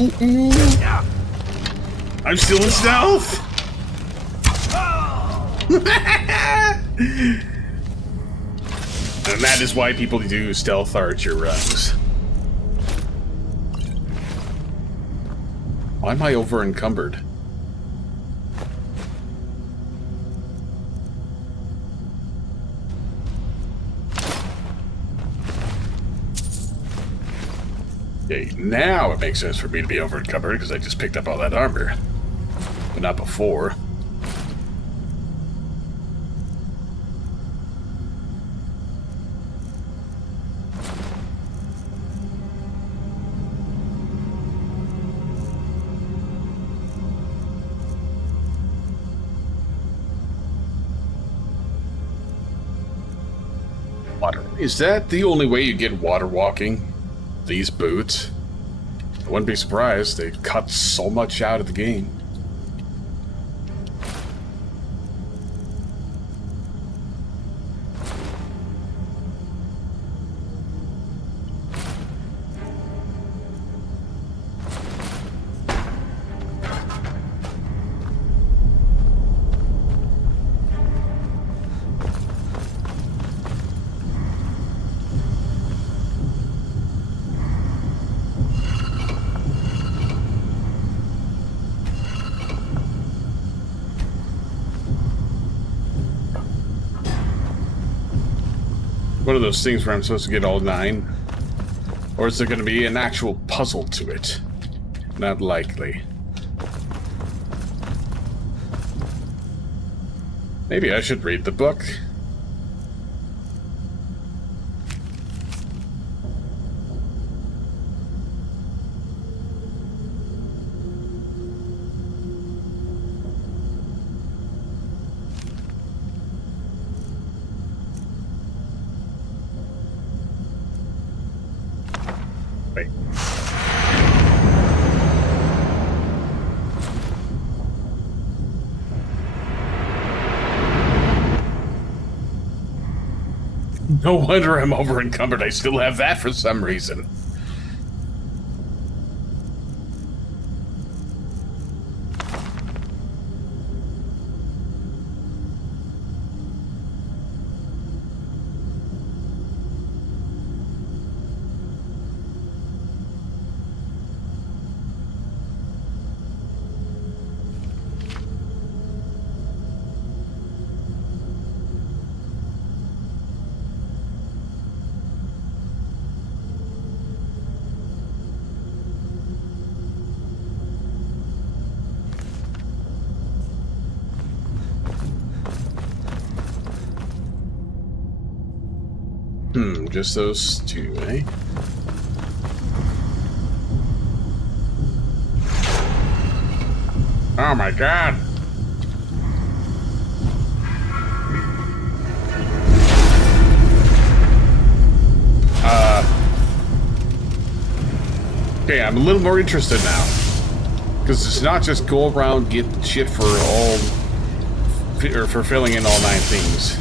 I'm still in stealth! And that is why people do stealth archer runs. Why am I over encumbered? Okay, now it makes sense for me to be over encumbered because I just picked up all that armor. But not before. Water. Is that the only way you get water walking? These boots? I wouldn't be surprised. They cut so much out of the game. One of those things where I'm supposed to get all 9? Or is there going to be an actual puzzle to it? Not likely. Maybe I should read the book. Wait. No wonder I'm over encumbered. I still have that for some reason. Just those 2, eh? Oh my god! Okay, I'm a little more interested now. Because it's not just go around, get shit for all... or for filling in all 9 things.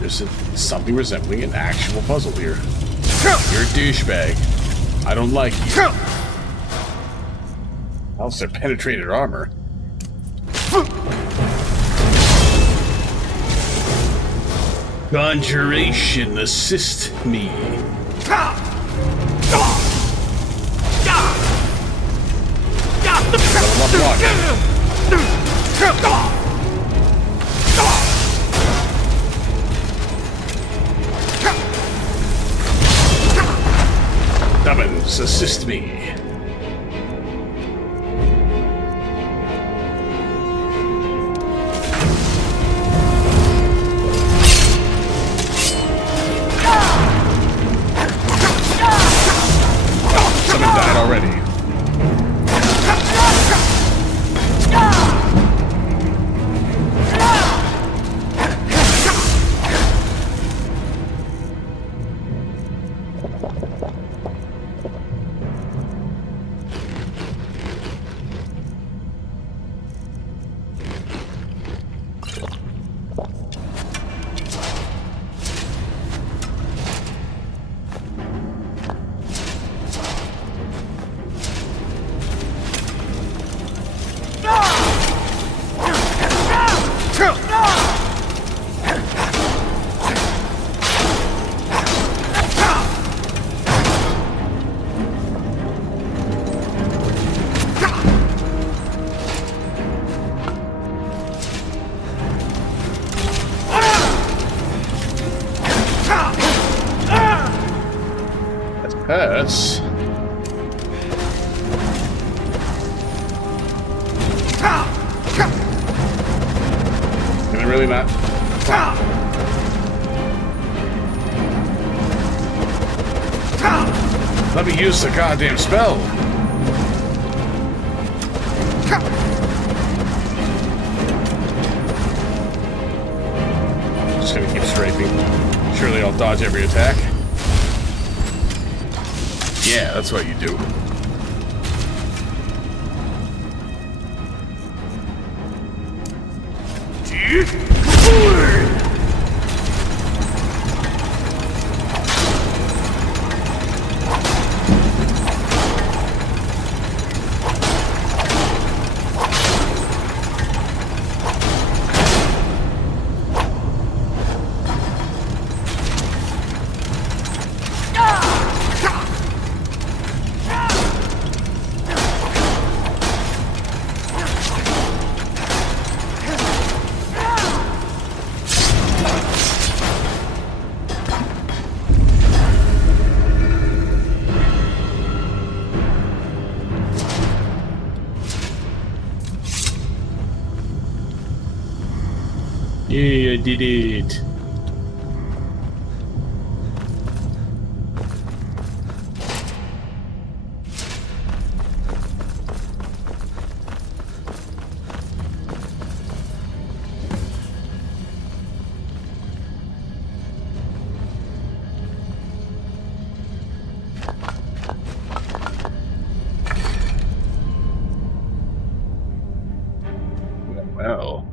There's something resembling an actual puzzle here. You're a douchebag. I don't like you. Also penetrated armor. Conjuration, assist me. Summons, assist me. Someone died already. really not? Let me use the goddamn spell. Just gonna keep strafing. Surely I'll dodge every attack. Yeah, that's what you do. Yeah, I did it. Well.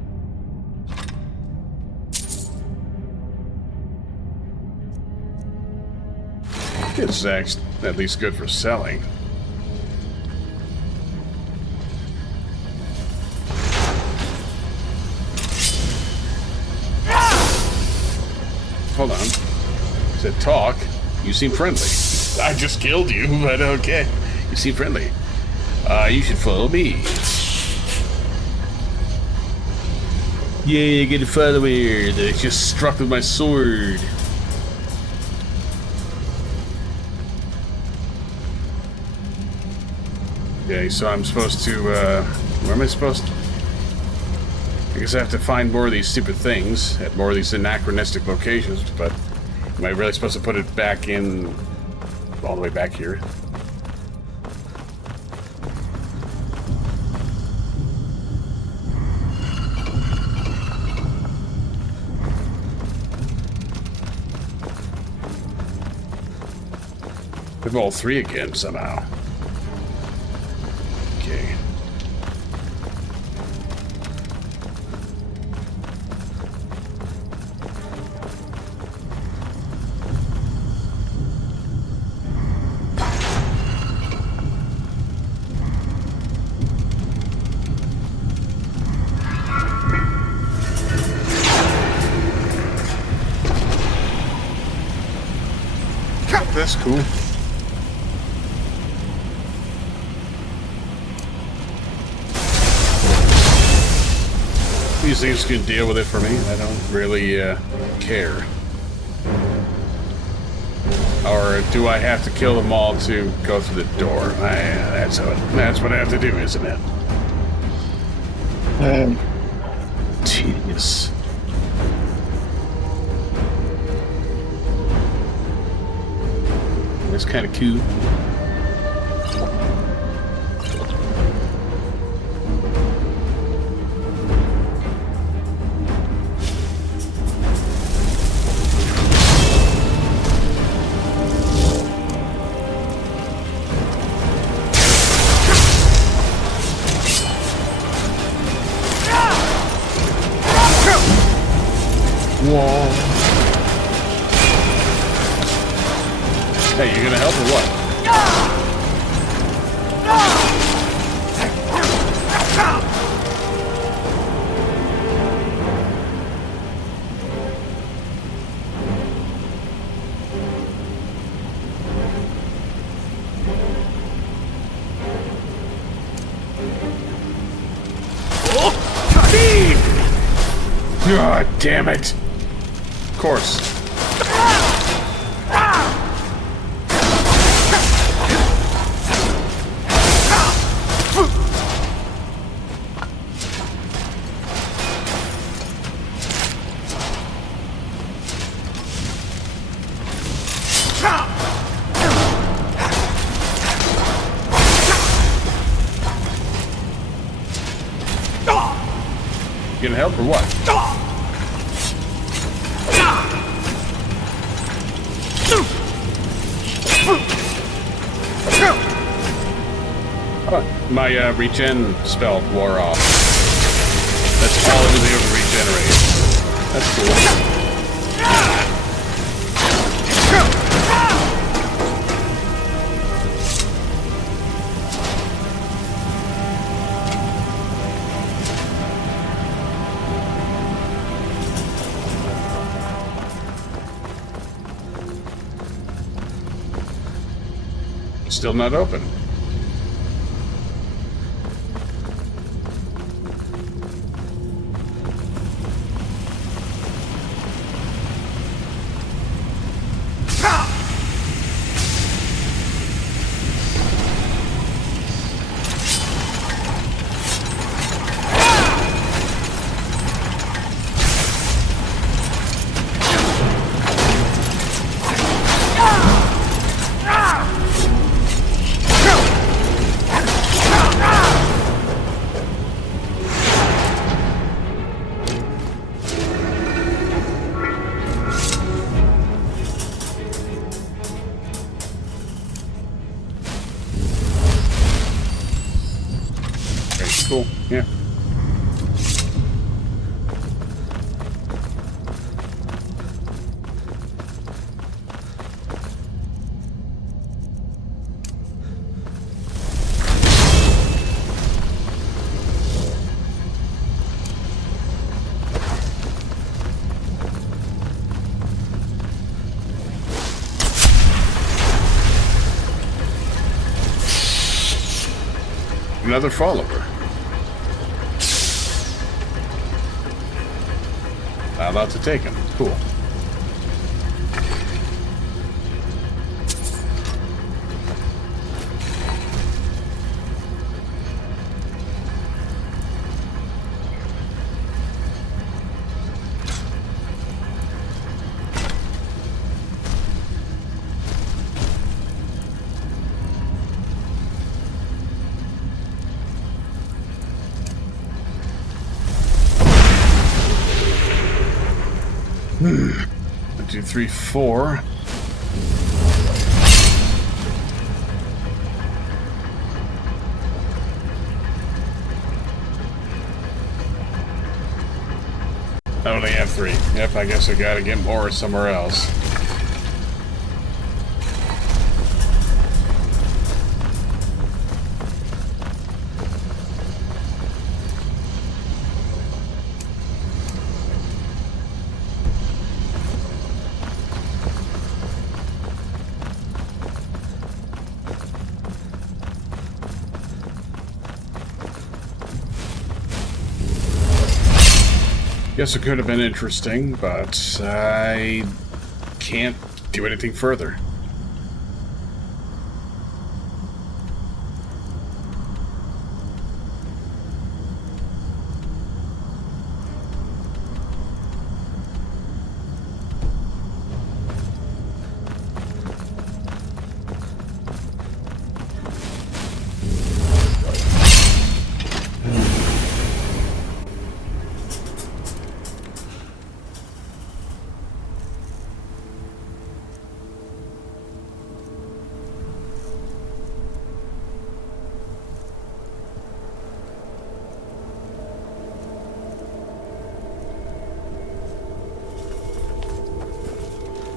It's actually at least good for selling. Hold on. Said talk. You seem friendly. I just killed you, but okay. You seem friendly. You should follow me. Yeah, get a follower that I just struck with my sword. Okay, so I'm supposed to, where am I supposed to? I guess I have to find more of these stupid things at more of these anachronistic locations, but am I really supposed to put it back in, all the way back here? They've all three again somehow. Okay. That's cool. These things can deal with it for me. I don't really care. Or do I have to kill them all to go through the door? That's what I have to do, isn't it? Tedious. It's kind of cute. Whoa. Hey, you gonna help or what? God damn it. Of course. You gonna help or what? Oh, my regen spell wore off. That's all I was able to regenerate. That's cool. Still not open. Cool, yeah. Another follower. Not allowed to take him. Cool. One, two, three, four. I only have three. Yep, I guess I gotta get more somewhere else. Guess it could have been interesting, but I can't do anything further.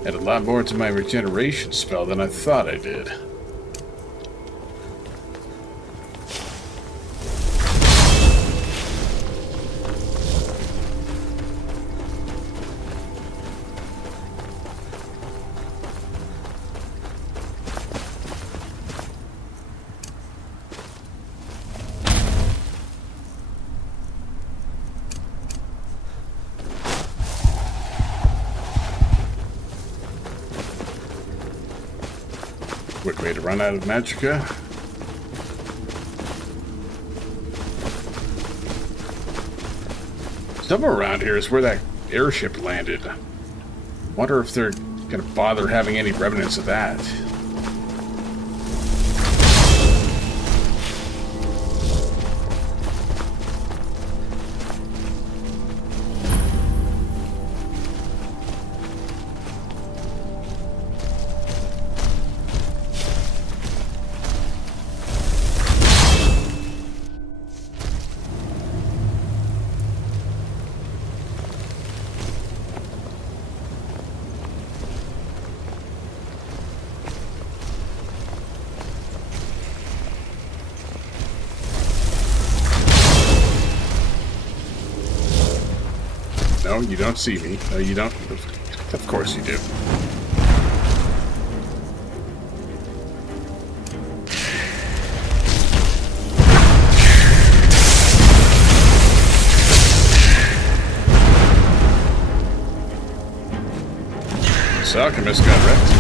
Had a lot more to my regeneration spell than I thought I did. Quick way to run out of magicka. Somewhere around here is where that airship landed. Wonder if they're gonna bother having any remnants of that. No, you don't see me. No, you don't. Of course you do. This alchemist got wrecked.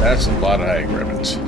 That's a lot of ag ribbons.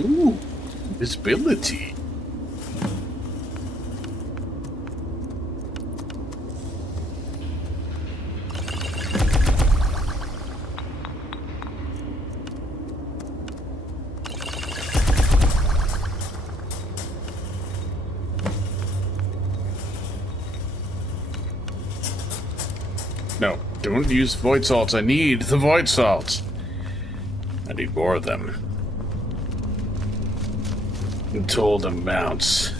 Ooh, visibility. No, don't use void salts. I need the void salts. I need more of them. Untold amounts.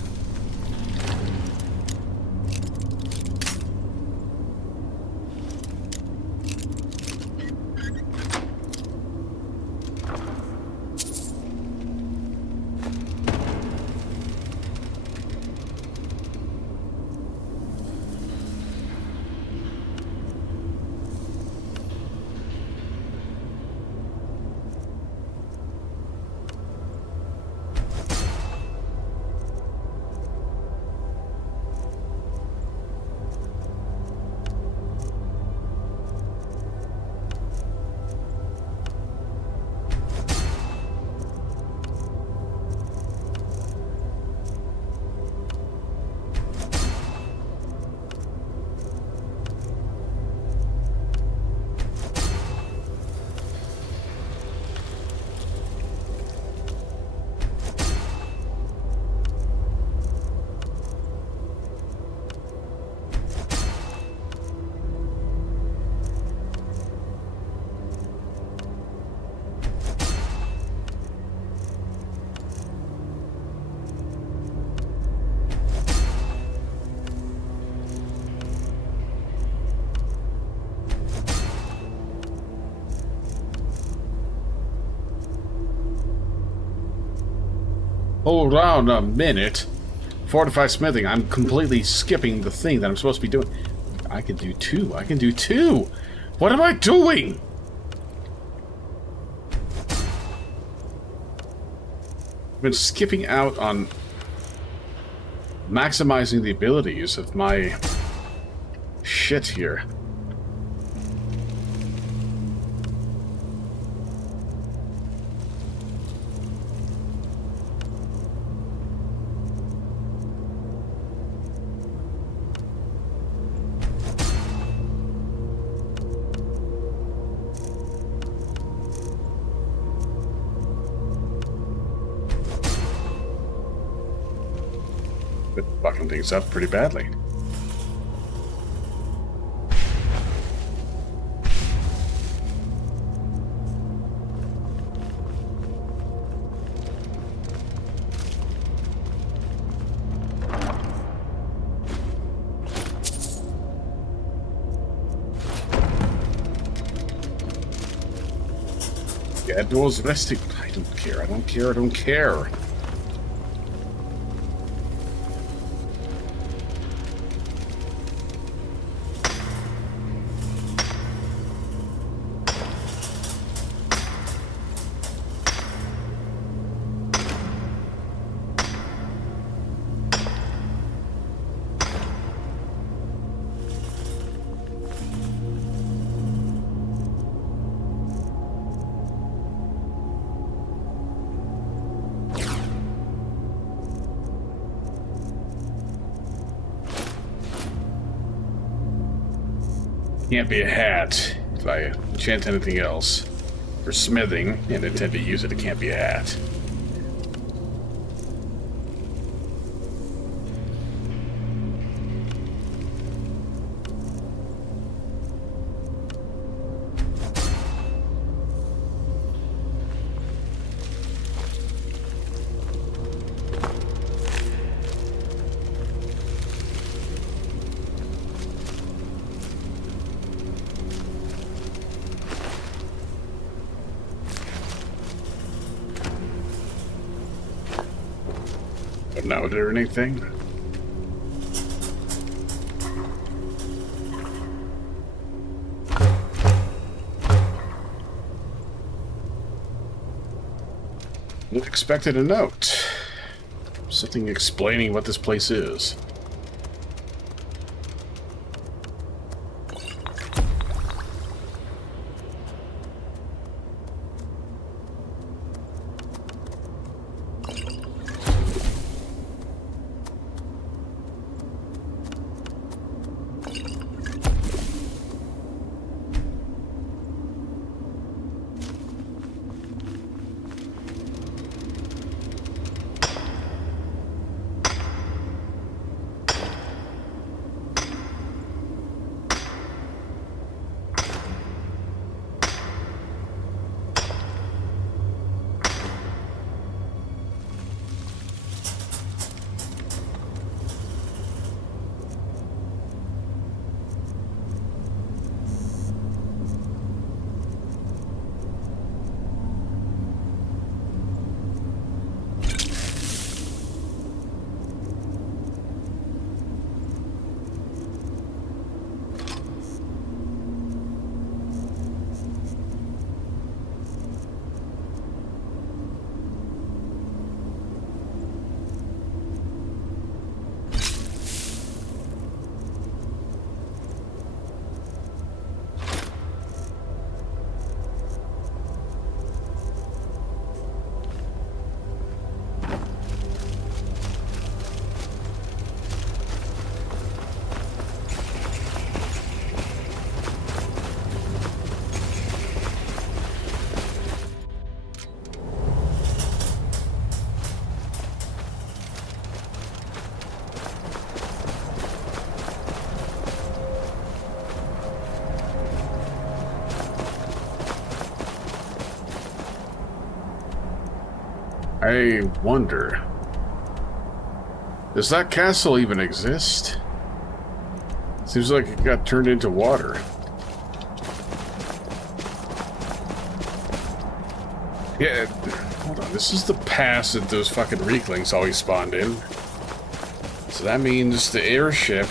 Hold on a minute. Fortify smithing. I'm completely skipping the thing that I'm supposed to be doing. I can do two. I can do two. What am I doing? I've been skipping out on maximizing the abilities of my shit here. Fucking things up pretty badly. Yeah, doors resting. I don't care. I don't care. I don't care. Can't be a hat. If I enchant anything else for smithing and intend to use it, it can't be a hat. Now, is there anything? Unexpected a note. Something explaining what this place is. I wonder, does that castle even exist? Seems like it got turned into water. Yeah, hold on. This is the pass that those fucking Reeklings always spawned in. So that means the airship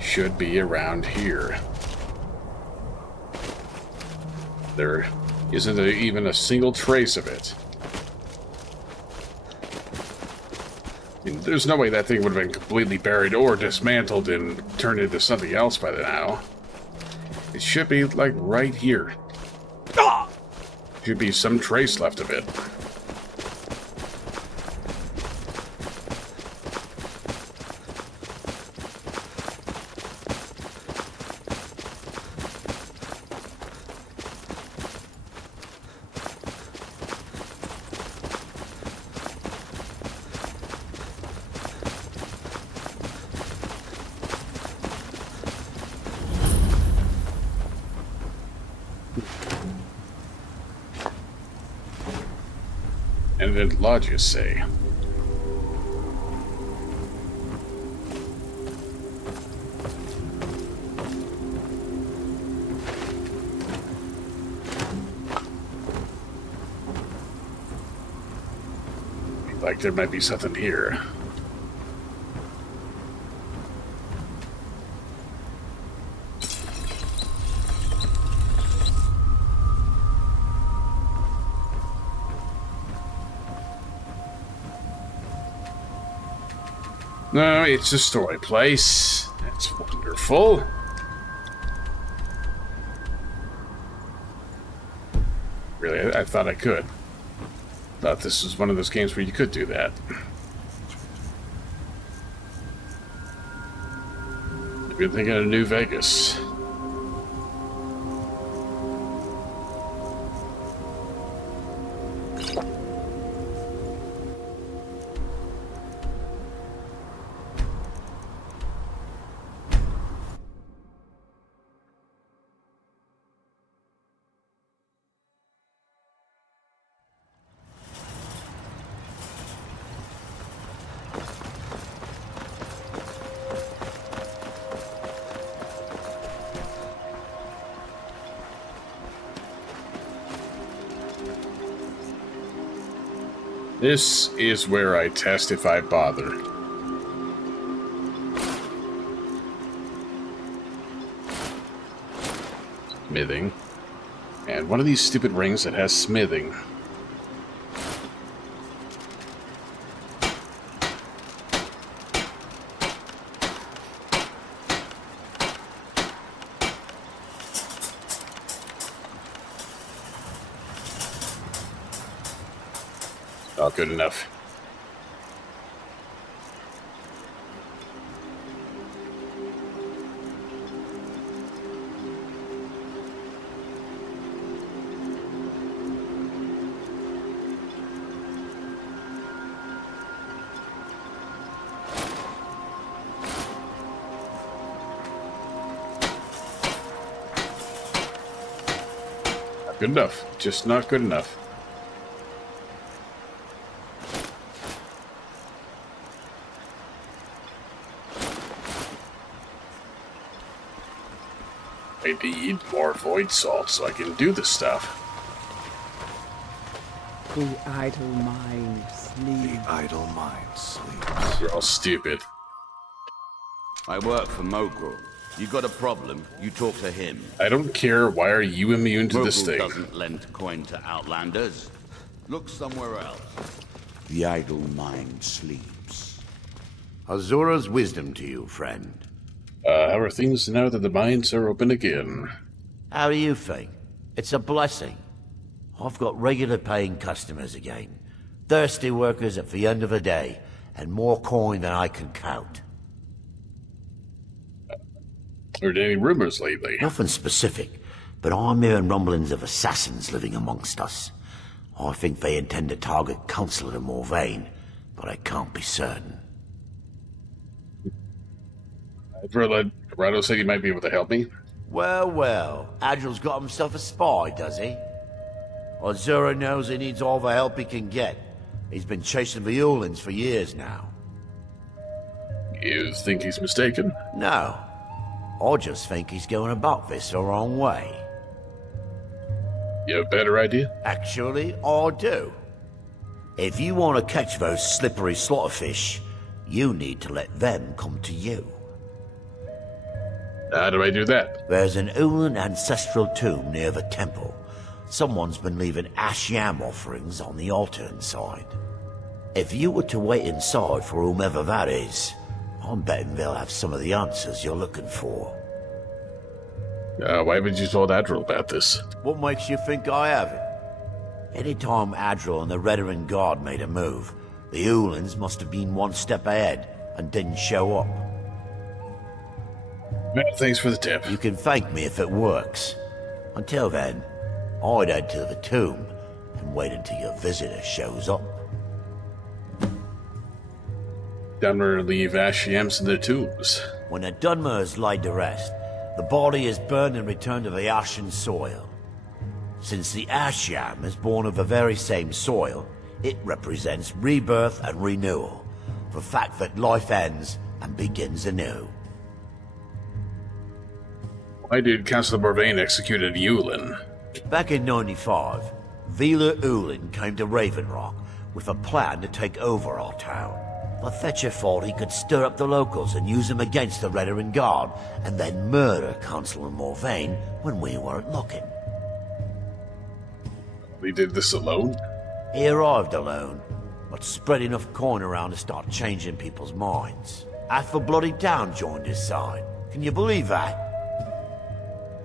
should be around here. There isn't even a single trace of it. I mean, there's no way that thing would have been completely buried or dismantled and turned into something else by now. It should be, like, right here. Should be some trace left of it. And then lodges say. Like there might be something here. No, it's a story place. That's wonderful. Really, I thought I could. Thought this was one of those games where you could do that. I've been thinking of New Vegas. This is where I test if I bother. Smithing. And one of these stupid rings that has smithing. Not good enough. Not good enough. Just not good enough. I need more void salt so I can do this stuff. The idle mind sleeps. The idle mind sleeps. You're all stupid. I work for Mogul. You got a problem, you talk to him. I don't care. Why are you immune to this thing? Mogul doesn't lend coin to outlanders. Look somewhere else. The idle mind sleeps. Azura's wisdom to you, friend. How are things now that the mines are open again? How do you think? It's a blessing. I've got regular paying customers again. Thirsty workers at the end of the day, and more coin than I can count. Heard any rumors lately? Nothing specific, but I'm hearing rumblings of assassins living amongst us. I think they intend to target Councillor Morvain, but I can't be certain. Rado said he might be able to help me. Well, Adril's got himself a spy, does he? Azura knows he needs all the help he can get. He's been chasing the Ulins for years now. You think he's mistaken? No. I just think he's going about this the wrong way. You have a better idea? Actually, I do. If you want to catch those slippery slaughterfish, you need to let them come to you. How do I do that? There's an Ulin ancestral tomb near the temple. Someone's been leaving ash yam offerings on the altar inside. If you were to wait inside for whomever that is, I'm betting they'll have some of the answers you're looking for. Why haven't you told Adril about this? What makes you think I haven't? Anytime Adril and the Redarin Guard made a move, the Ulins must have been one step ahead and didn't show up. Well, thanks for the tip. You can thank me if it works. Until then, I'd head to the tomb and wait until your visitor shows up. Dunmer leave ash yams in their tombs. When the Dunmer is laid to rest, the body is burned and returned to the ashen soil. Since the ash yam is born of the very same soil, it represents rebirth and renewal, the fact that life ends and begins anew. Why did Councillor Morvain execute a Yulin? Back in 95, Vila Ulin came to Raven Rock with a plan to take over our town. But Fetcher thought he could stir up the locals and use them against the Redarin Guard, and then murder Councillor Morvain when we weren't looking. He did this alone? He arrived alone, but spread enough coin around to start changing people's minds. Half the bloody town joined his side. Can you believe that?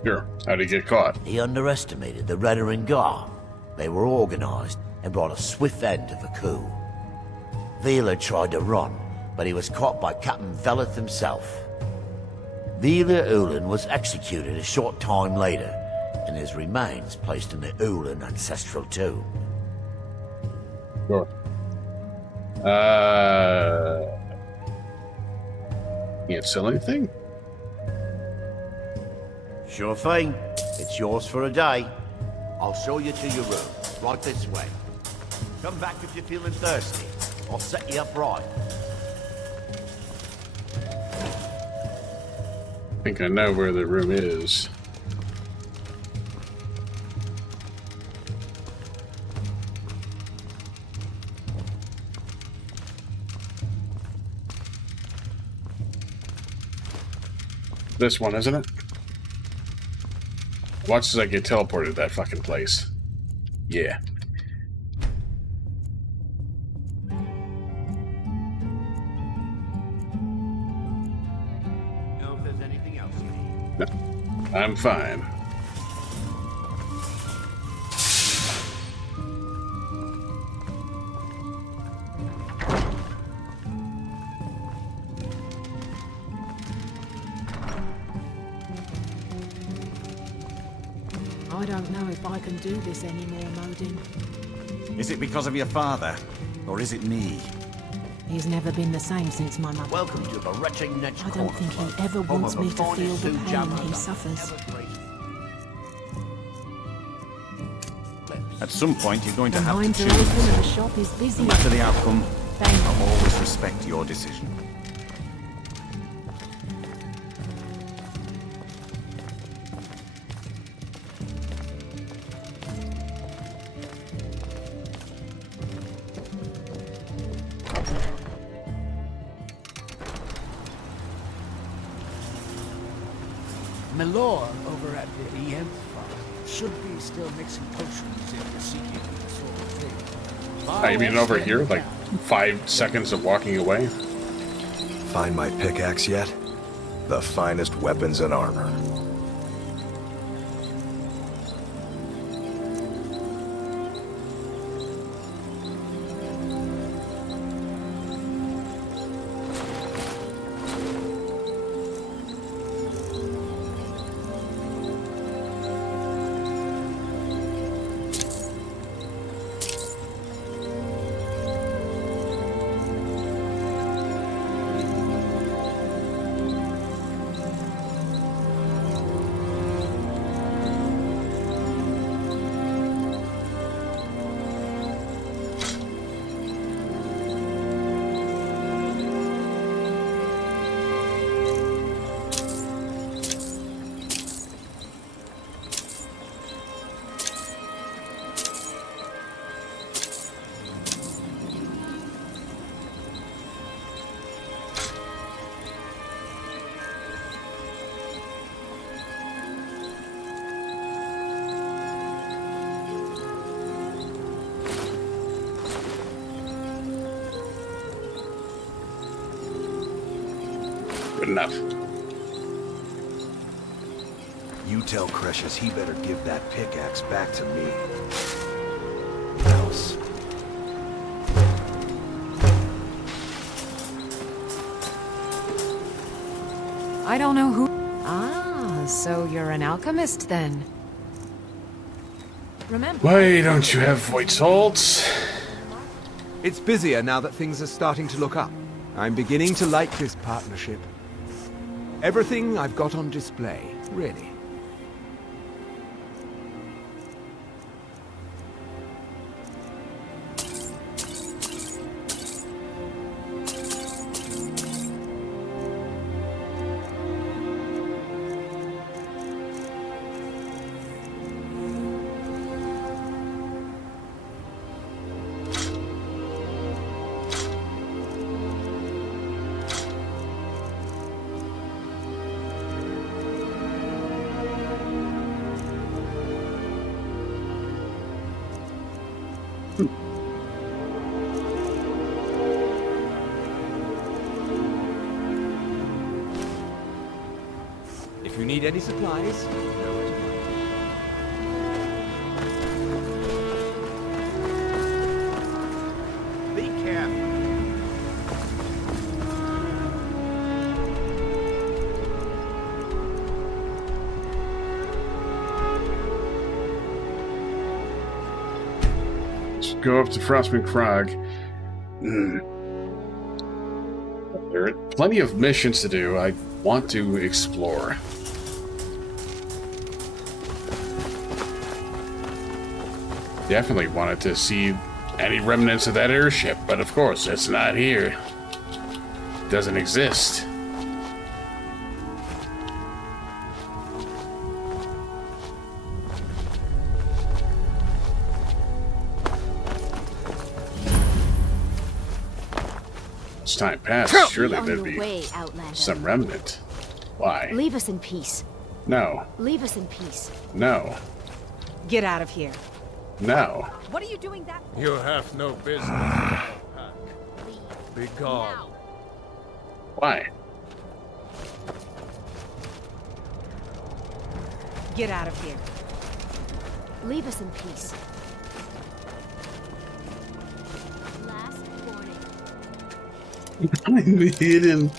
Sure. How'd he get caught? He underestimated the Redarin Guard. They were organized and brought a swift end to the coup. Vila tried to run, but he was caught by Captain Veleth himself. Vila Ulin was executed a short time later, and his remains placed in the Ulin ancestral tomb. Sure. Can't sell anything? Sure thing. It's yours for a day. I'll show you to your room, right this way. Come back if you're feeling thirsty. I'll set you up right. I think I know where the room is. This one, isn't it? Watch as I get teleported to that fucking place. Yeah. Know if there's anything else you need? No, I'm fine. I don't know if I can do this anymore, Modin. Is it because of your father? Or is it me? He's never been the same since my mother. Welcome to the Wretching Next I don't Corner think Club, he ever home wants of the me to feel finest the zoo pain jammer he that suffers. ever graced At some point, you're going to The have to mines are choose. open and the shop is busy. No matter the outcome, Thank I'll always respect your decision. Milor over at the EM farm should be still mixing potions if you're seeking that sort of thing. I mean, over here, like 5 seconds of walking away. Find my pickaxe yet? The finest weapons and armor. Good enough. You tell Cretius he better give that pickaxe back to me. Else. I don't know who... Ah, so you're an alchemist then. Remember... Why don't you have void salts? It's busier now that things are starting to look up. I'm beginning to like this partnership. Everything I've got on display, really. If you need any supplies, you know where to find me. Be careful. Let's go up to Frostman Crag. There are plenty of missions to do. I want to explore. Definitely wanted to see any remnants of that airship, but of course, it's not here. It doesn't exist. As time passed, surely there'd be some remnant. Why? Leave us in peace. No. Leave us in peace. No. Get out of here. No. What are you doing that for? You have no business. Be gone. Why? Get out of here. Leave us in peace. Last warning. I'm hidden.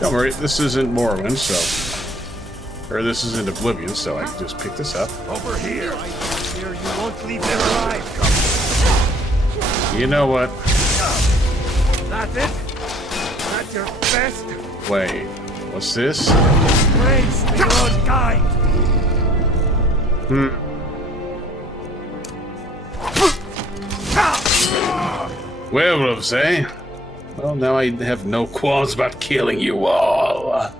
Don't worry, this isn't Morrowind, so... Or this isn't Oblivion, so I can just pick this up. Over here. I fear you won't leave them alive. You know what? That's it? That's your best? Wait, what's this? Praise the old guide. Werewolves, eh? Well, now I have no qualms about killing you all.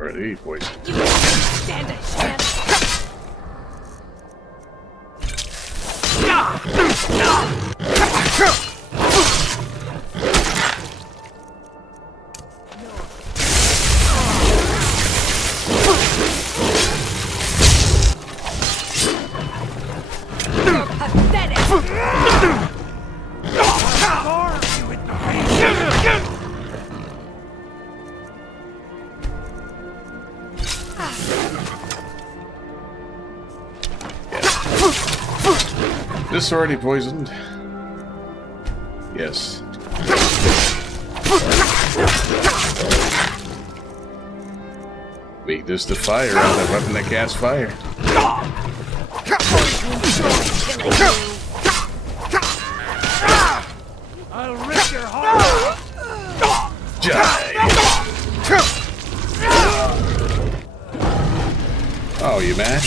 Already poison. Stand a chance. This already poisoned? Yes. Weakness to fire on a weapon that casts fire. I'll rip your heart. Oh, you mad?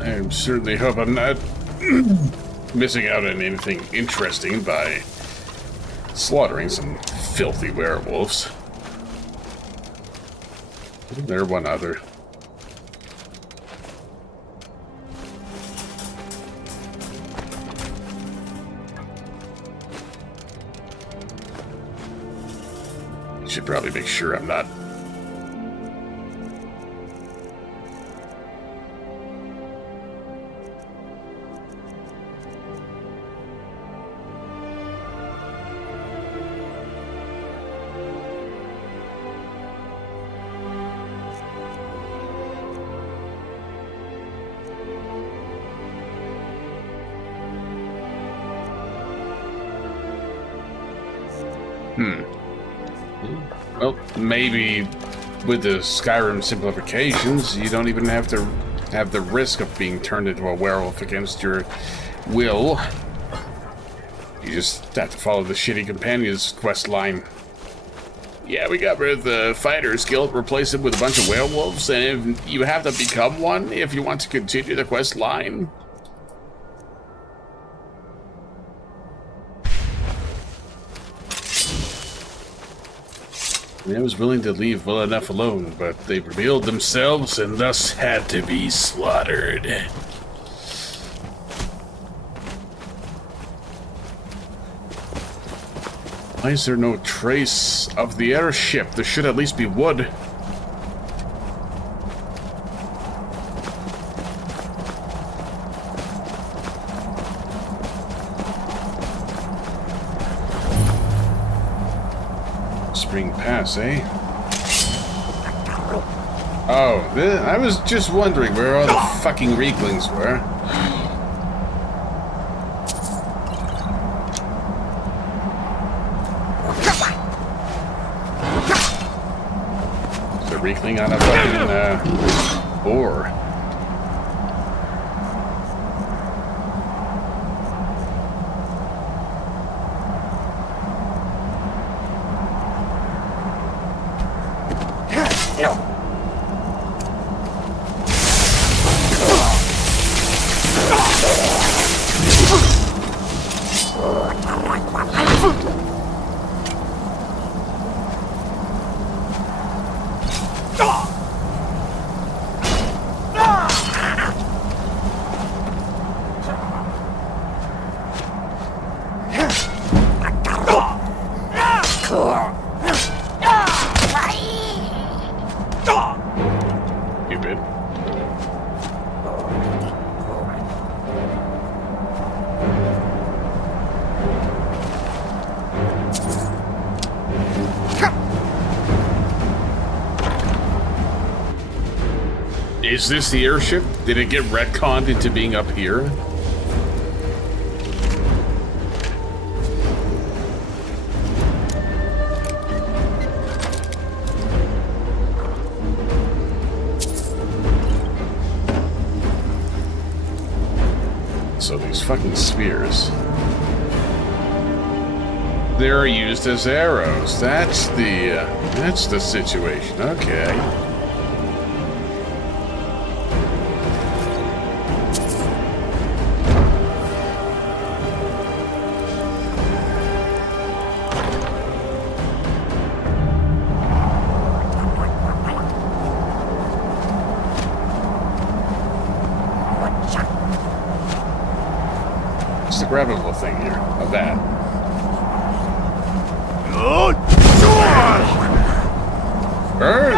I certainly hope I'm not missing out on anything interesting by slaughtering some filthy werewolves. Isn't there one other? Should probably make sure I'm not. Well, maybe with the Skyrim simplifications, you don't even have to have the risk of being turned into a werewolf against your will. You just have to follow the shitty companions quest line. Yeah, we got rid of the Fighters Guild, replaced it with a bunch of werewolves, and if you have to become one if you want to continue the quest line. I was willing to leave well enough alone, but they revealed themselves and thus had to be slaughtered. Why is there no trace of the airship? There should at least be wood. Spring Pass, eh? Oh, I was just wondering where all the fucking Reeklings were. There's a Reekling on a fucking boar. Stupid. Is this the airship? Did it get retconned into being up here? So these fucking spears, they're used as arrows. That's the situation. Okay. What's the grabbable thing here? Of that. Burn!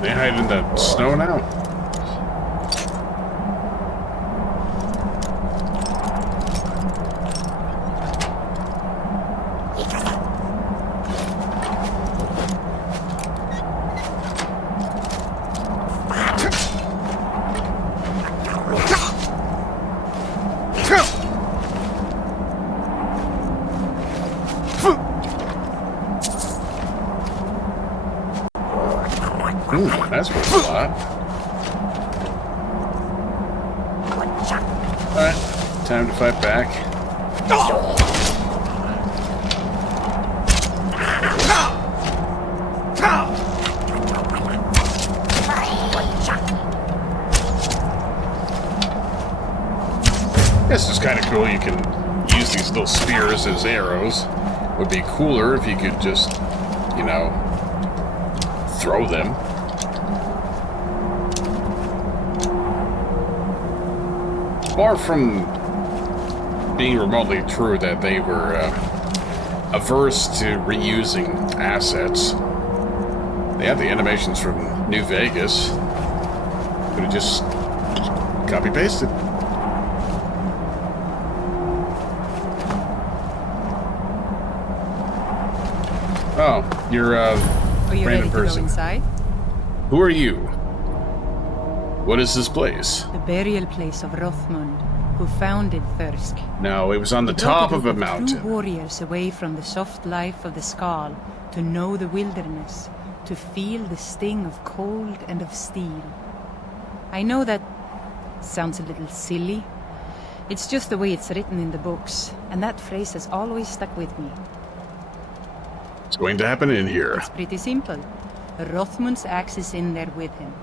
They hide in the snow now? Ooh, that's worth a lot. Alright, time to fight back. This is kind of cool. You can use these little spears as arrows. Would be cooler if you could just, you know, throw them. Far from being remotely true that they were averse to reusing assets. They had the animations from New Vegas. Could have just copy-pasted. Oh, you're a Are you random ready to person. go inside? Who are you? What is this place? The burial place of Rothmund, who founded Thirsk. No, it was on the top of a mountain. True warriors away from the soft life of the Skal, to know the wilderness, to feel the sting of cold and of steel. I know that sounds a little silly. It's just the way it's written in the books, and that phrase has always stuck with me. It's going to happen in here. It's pretty simple. Rothmund's axe is in there with him.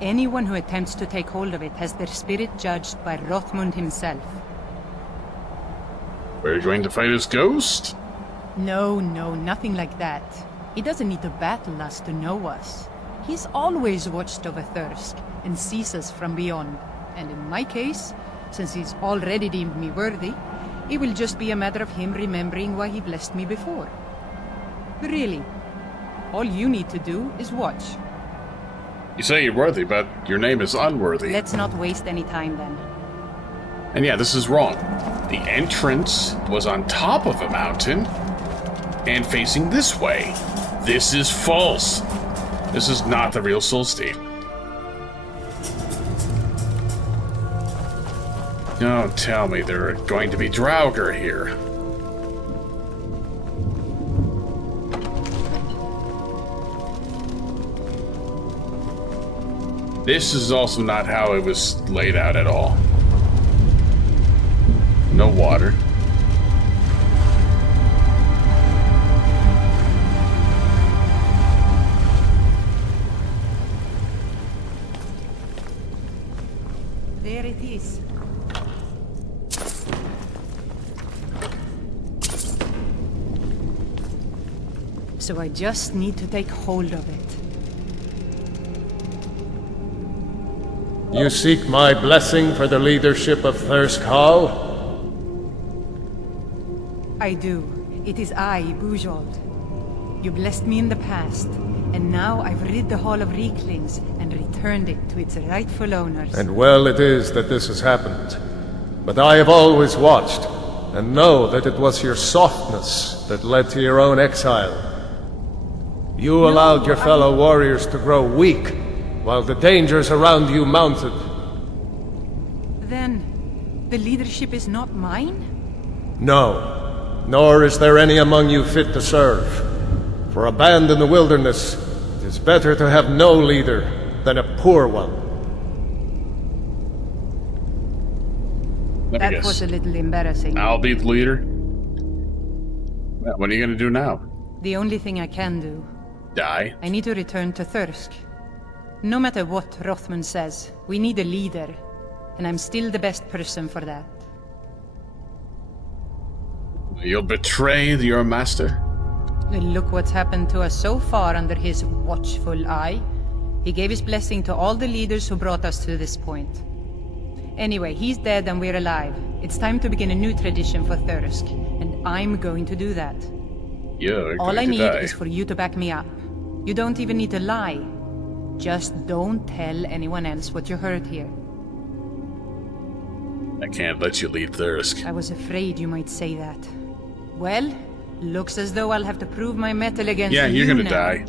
Anyone who attempts to take hold of it has their spirit judged by Rothmund himself. We're going to fight his ghost? No, nothing like that. He doesn't need to battle us to know us. He's always watched over Thirsk and sees us from beyond. And in my case, since he's already deemed me worthy, it will just be a matter of him remembering why he blessed me before. Really, all you need to do is watch. You say you're worthy, but your name is unworthy. Let's not waste any time then. And yeah, this is wrong. The entrance was on top of a mountain and facing this way. This is false. This is not the real Solstein. Don't tell me there are going to be Draugr here. This is also not how it was laid out at all. No water. There it is. So I just need to take hold of it. You seek my blessing for the leadership of Thirsk Hall? I do. It is I, Bujold. You blessed me in the past, and now I've rid the Hall of Reeklings and returned it to its rightful owners. And well it is that this has happened. But I have always watched, and know that it was your softness that led to your own exile. You allowed your fellow warriors to grow weak, while the dangers around you mounted. Then, the leadership is not mine? No, nor is there any among you fit to serve. For a band in the wilderness, it is better to have no leader than a poor one. Let me That guess. was a little embarrassing. I'll be the leader? Well, what are you going to do now? The only thing I can do. Die? I need to return to Thirsk. No matter what Rothmund says, we need a leader, and I'm still the best person for that. You'll betray your master? Look what's happened to us so far under his watchful eye. He gave his blessing to all the leaders who brought us to this point. Anyway, he's dead and we're alive. It's time to begin a new tradition for Thirsk, and I'm going to do that. You're All going I to need die. is for you to back me up. You don't even need to lie. Just don't tell anyone else what you heard here. I can't let you lead Thirsk. I was afraid you might say that. Well, looks as though I'll have to prove my mettle against you Yeah, you're gonna now. die.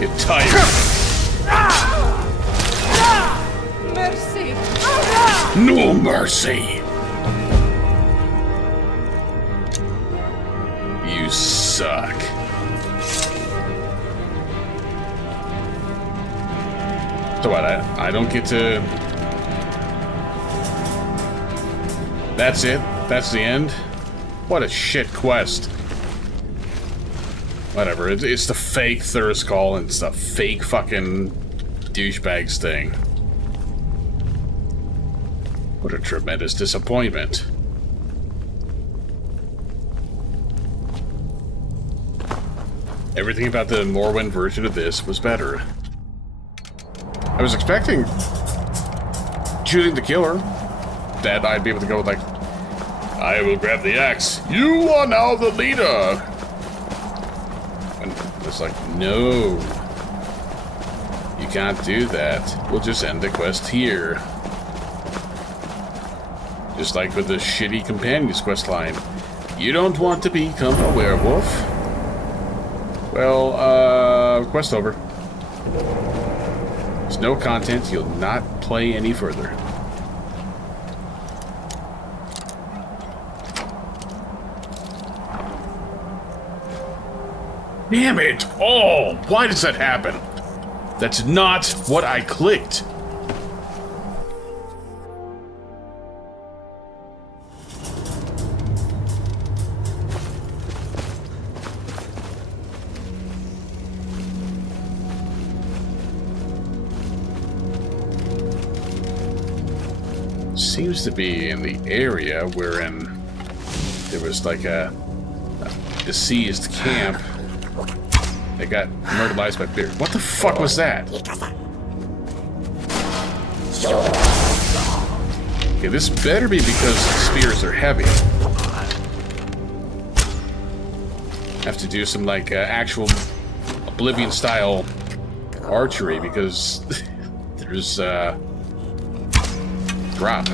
Get tired. Mercy! No mercy. You suck. So what? I don't get to. That's it. That's the end. What a shit quest. Whatever. It's the fake Thirsk Hall and it's the fake fucking douchebags thing. What a tremendous disappointment. Everything about the Morrowind version of this was better. I was expecting shooting the killer that I'd be able to go like, I will grab the axe. You are now the leader. And It's like, no. You can't do that. We'll just end the quest here. Just like with the shitty companions quest line. You don't want to become a werewolf? Well, quest over. There's no content. You'll not play any further. Damn it! Oh, why does that happen? That's not what I clicked. Seems to be in the area wherein there was like a deceased camp. They got murderized by beer. What the fuck was that? Okay, this better be because spears are heavy. Have to do some like actual Oblivion style archery because there's drop.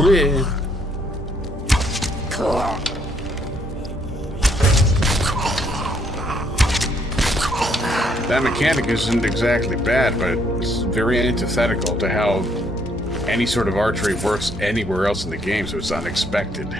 Yeah. That mechanic isn't exactly bad, but it's very antithetical to how any sort of archery works anywhere else in the game, so it's unexpected.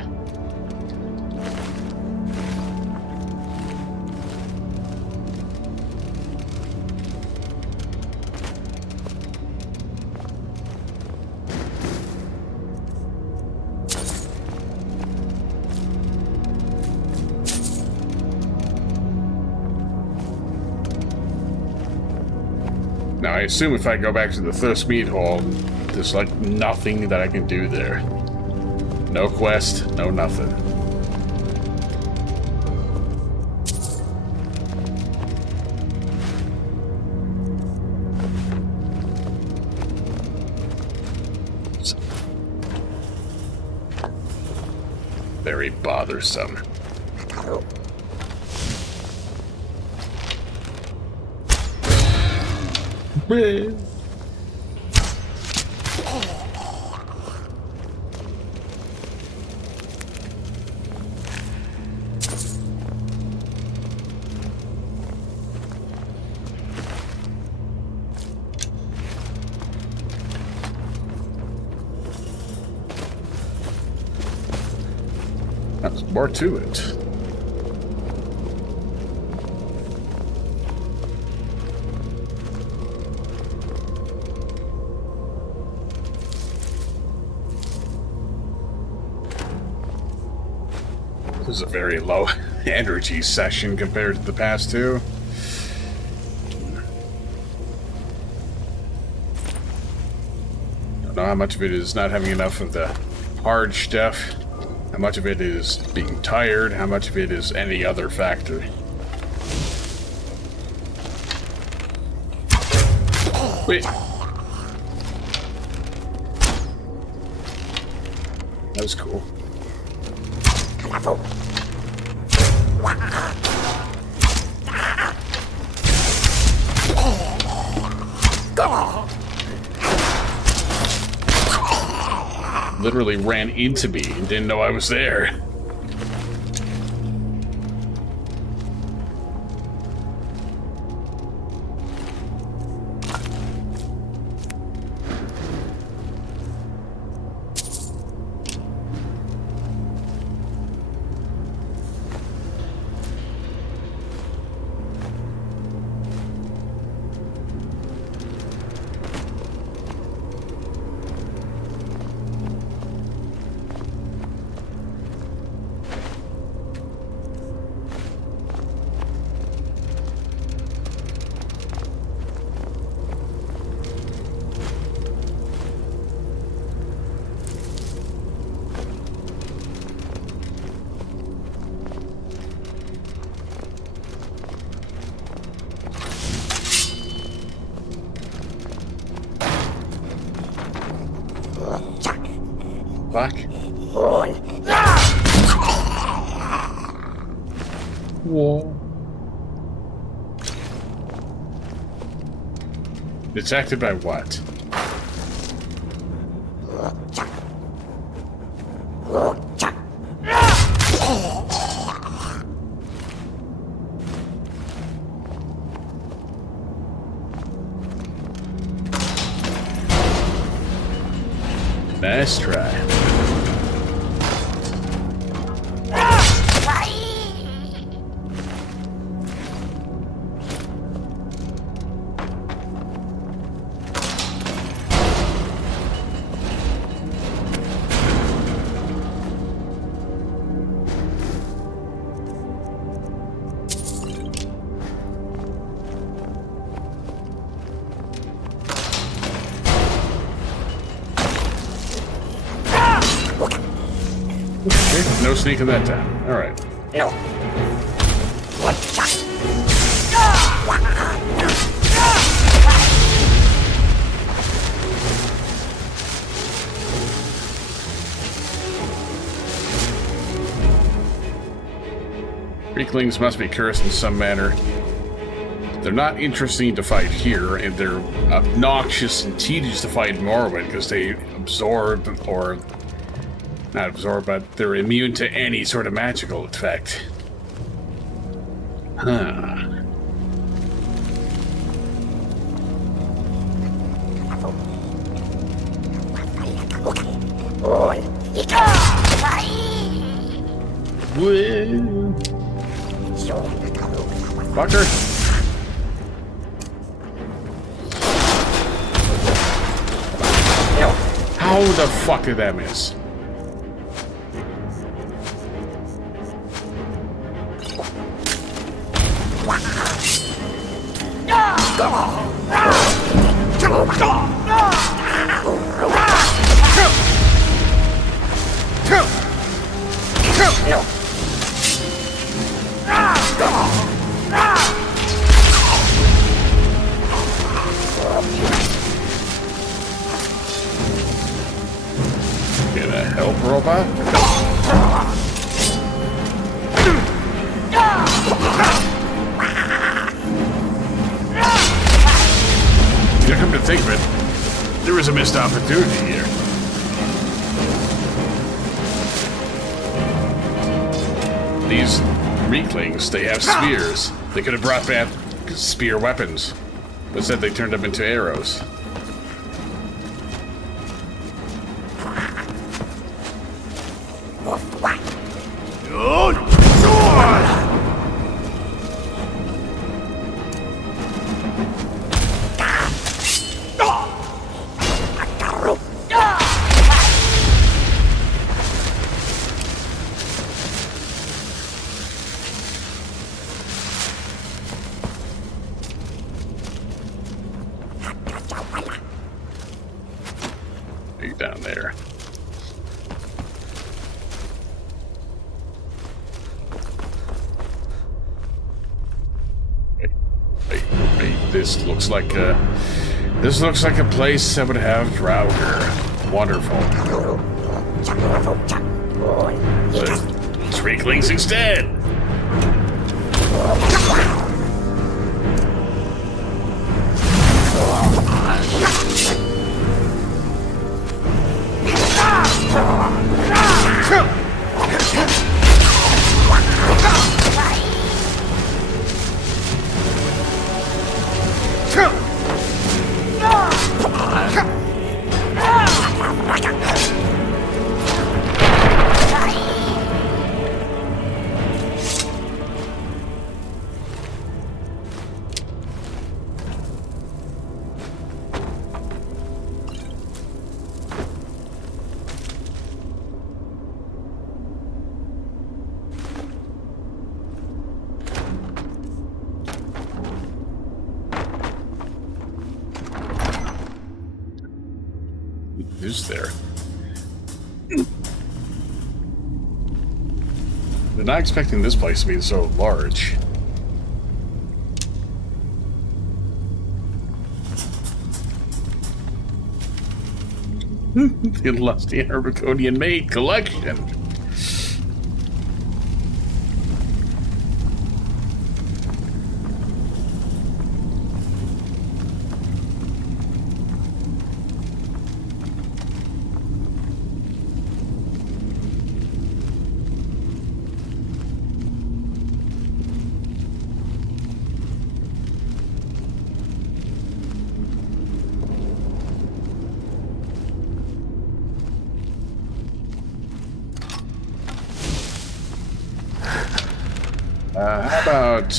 Now, I assume if I go back to the Thirst Meat Hall, there's like nothing that I can do there. No quest, no nothing. Very bothersome. There's more to it. This is a very low energy session compared to the past two. Don't know how much of it is not having enough of the hard stuff, how much of it is being tired, how much of it is any other factor. Wait. That was cool. Literally ran into me and didn't know I was there. Fuck. Whoa. Detected by what? Nice try. Okay, no sneaking that time. All right. No. Weaklings must be cursed in some manner. They're not interesting to fight here, and they're obnoxious and tedious to fight in Morrowind because they absorb, or not absorb, but they're immune to any sort of magical effect. Huh. Woo. Fucker. How the fuck did that miss? Get a help, robot? You come to think of it, there was a missed opportunity here. These Weaklings, they have spears. They could have brought back spear weapons, but instead they turned them into arrows. Down there. Wait, this looks like a place that would have Draugr. Wonderful. But it's Weaklings instead. Who's there? They're not expecting this place to be so large. The lusty Arbaconian maid collection. How about...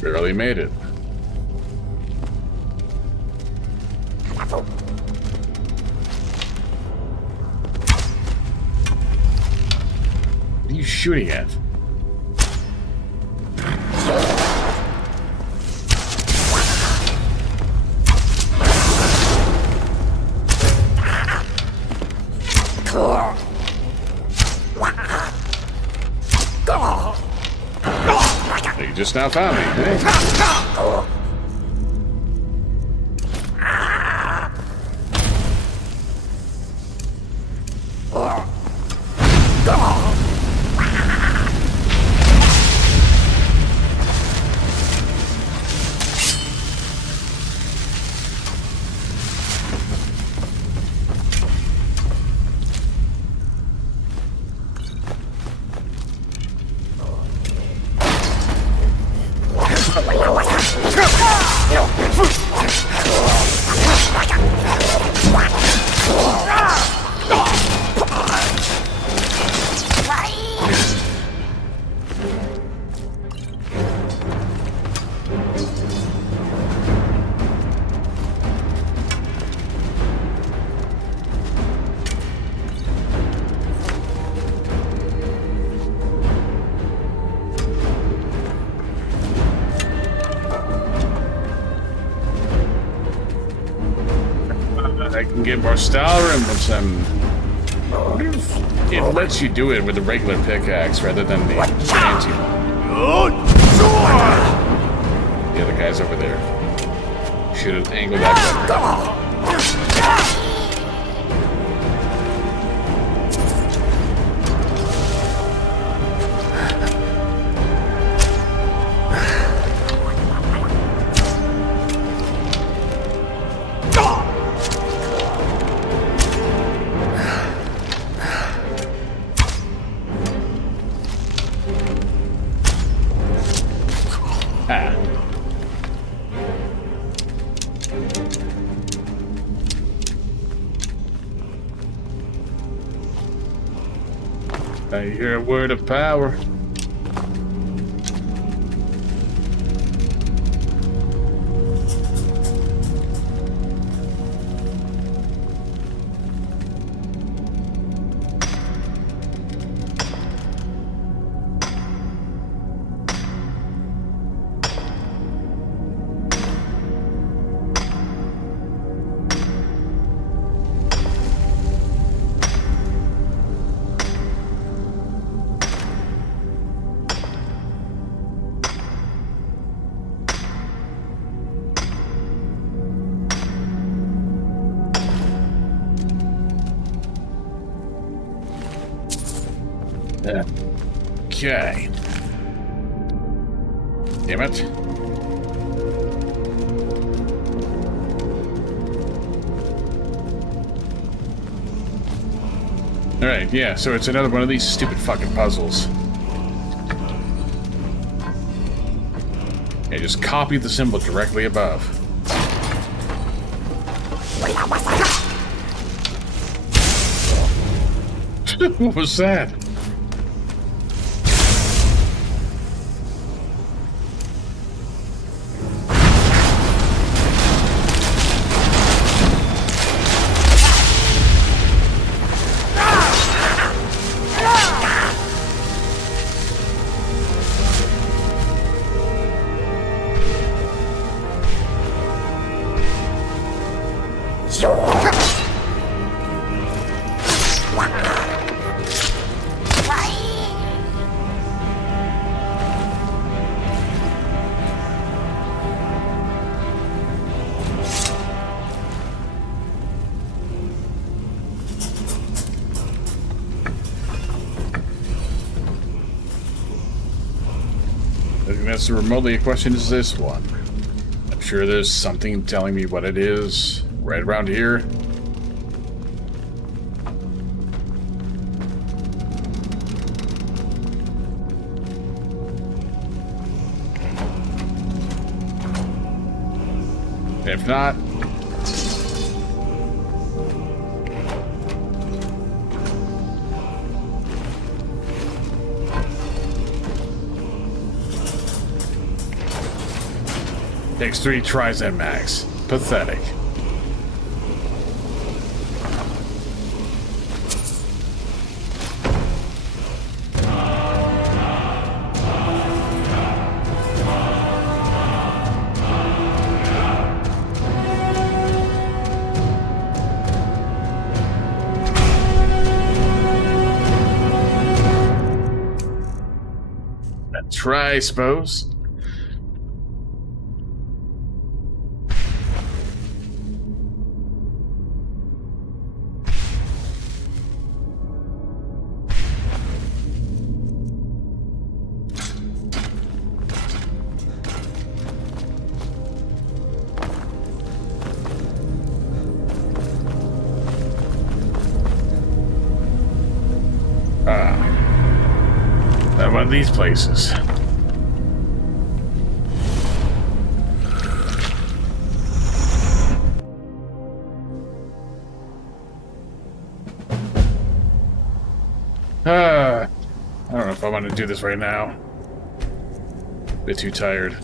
Barely made it. What are you shooting at? You just now found me, eh? I can get more Skyrim with what if it lets you do it with a regular pickaxe rather than the fancy one? The other guy's over there. Should have angled that better. I hear a word of power. Okay. Damn it. Alright, yeah, so it's another one of these stupid fucking puzzles. Yeah, just copy the symbol directly above. What was that? I think that's remotely a question is this one. I'm sure there's something telling me what it is right around here. If not, Takes 3 tries at max. Pathetic. Try, I suppose. Not one of these places. I don't know if I want to do this right now. Bit too tired.